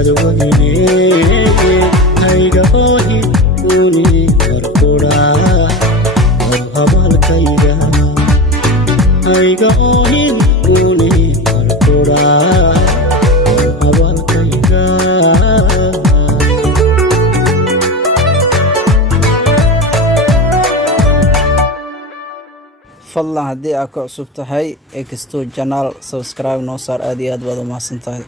istadwayne hayga oohin uni marqura habalkayga hayga oohin uni marqura habalkayga fadlan haddii aad ku cusub tahay Exto channel subscribe noo saar aad iyo aad baad u mahadsantahay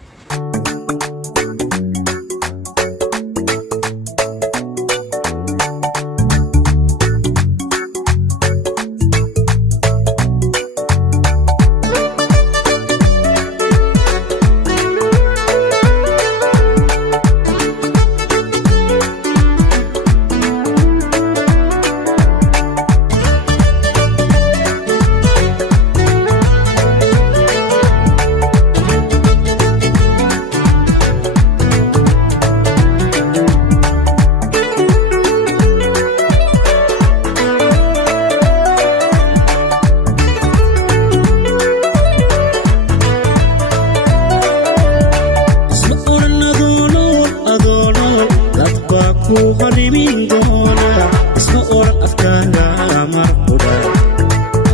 harimin doona isma oran afkaaga marqura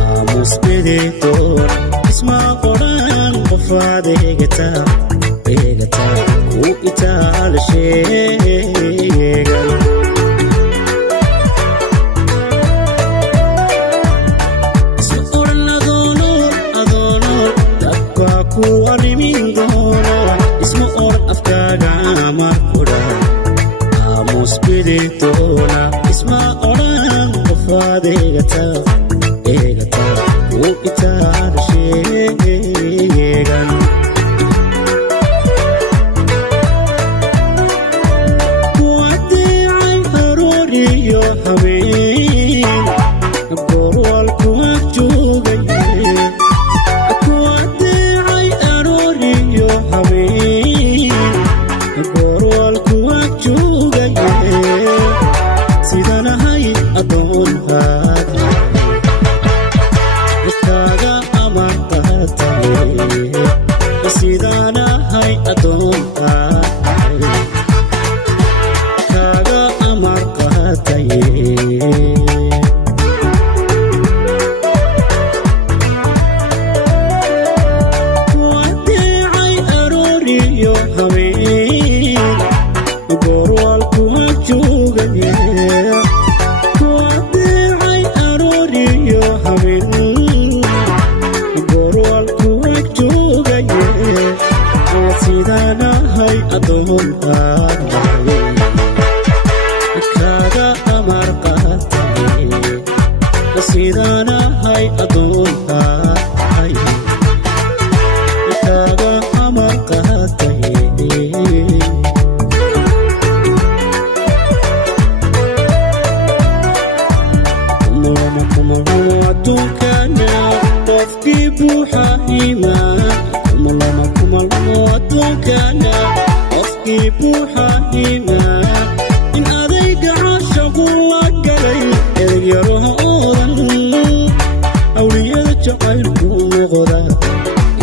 aamus bedeetoon isma qoran qofaad eegata ku itaala sheegan isma oran adoonool dadba ku harimin doona isma oran afkaaga marqura musbiditoona isma oran qofaad eegata ku itaala sheegan wadeecay arooriyo habeen goorwalku ag joogaye wadeecay arooriyo habeen goorwalku ag joogaye sidanahay adoontaada kaaga amar qaataye sidanahay adoontaada kaaga amar qaataye wadeecay arooriyo habeen goorwalku ag joogaye wadeecay arooriyo habeen goorwalku ag joogaye sidanahay adoontaada kaaga amar qaataye sidanahay adoontaada kaaga amar qaataye adduunkana qofkii buuxa iimaan adduunkana qofkii buuxa iimaan in adayga caashaqu la galay eegyaraha oodan awliyada jacaylku noqda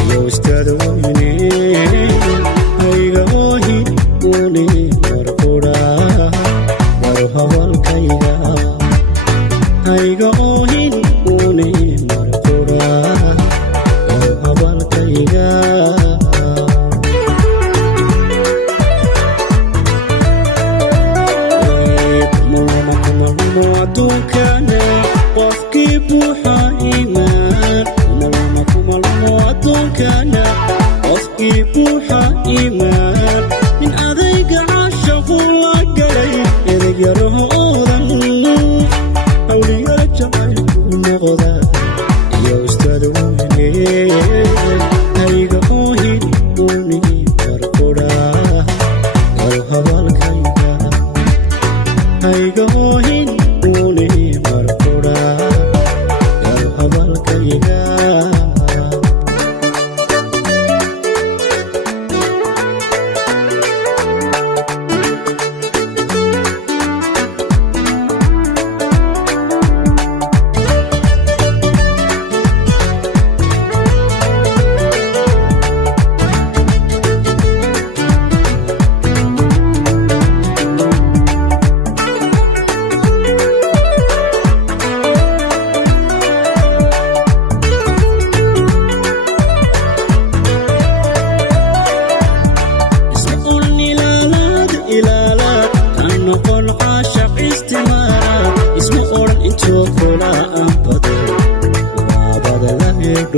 iyo istadwayne hayga oohin uni marqura baro habalkayga hayga oohin uni marqura baro habalkayga adduunkana qofkii buuxa iimaan adduunkana qofkii buuxa iimaan min adayga caasha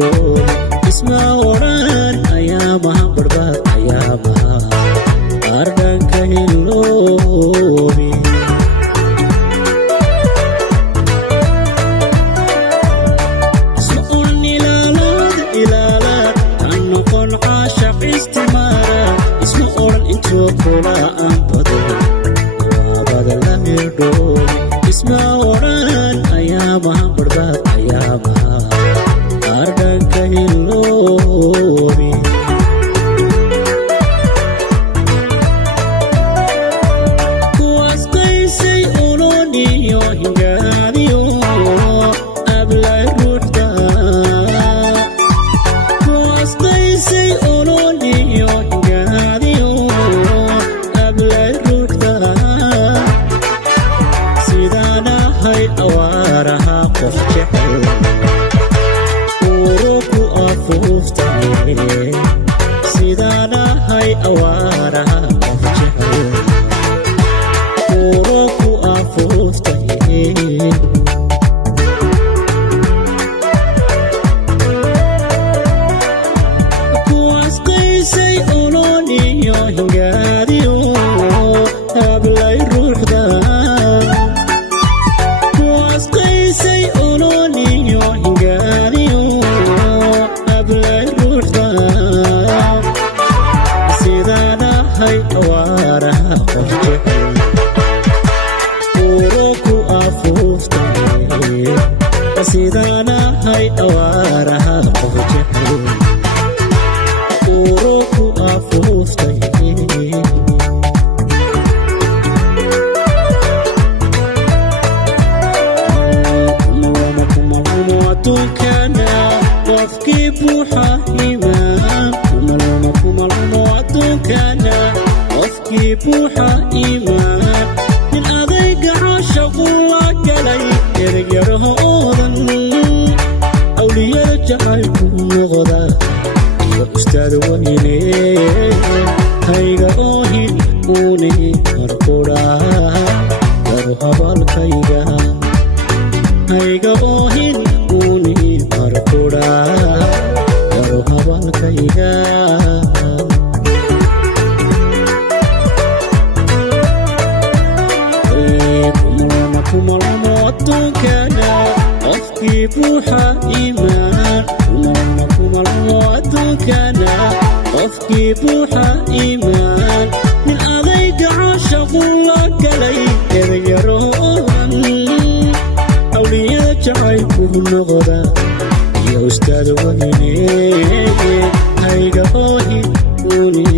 hirdhoon isma odhan ayaamaha barbaad ayaamaha ardhanka hiloobi isma odhan ilaalaad aan noqon caashaq istimaara isma odhan intoo kula aan bado waabada la hirdhoon isma odhan ayaamaha barbaad ayaamaha ardhanka hiloobi kuwaas qaysay oloniyo hingaadiyo ablay ruuxda kuwaas qaysay oloniyo hingaadiyo ablay ruuxda sidaan ahay awaaraha qof jecel uruku afuuftaye sidaan ahay awaaraha qof jecel uruku afuuftaye kuwaas qaysay oloniyo hingaadiyo ablay ruuxda kuwaas qaysay oloniyo hingaadiyo ablay ruuxda sidaan ahay awaaraha qof jecel uruku afuuftaye sidaan ahay awaaraha qof jecel uruku afuuftaye aduunkana qofkii buuxa iimaan kumalmo aduunkana qofkii buuxa iimaan nin adayga caashaqu la galay eryaraha oodan awliyada jacaylku noqda iyo ustaad weyne hayga oohin uuni marqudhaa daru habalkayga hayga oohin uuni marqudhaa daru habalkayga kumalmo aduunkana qofkii buuxa iimaan kumalmo aduunkana qofkii buuxa iimaan nin adayga caashaqu la galay eryaro oodan awliyada jacaylku noqda iyo ustaad weyne hayga oohin uuni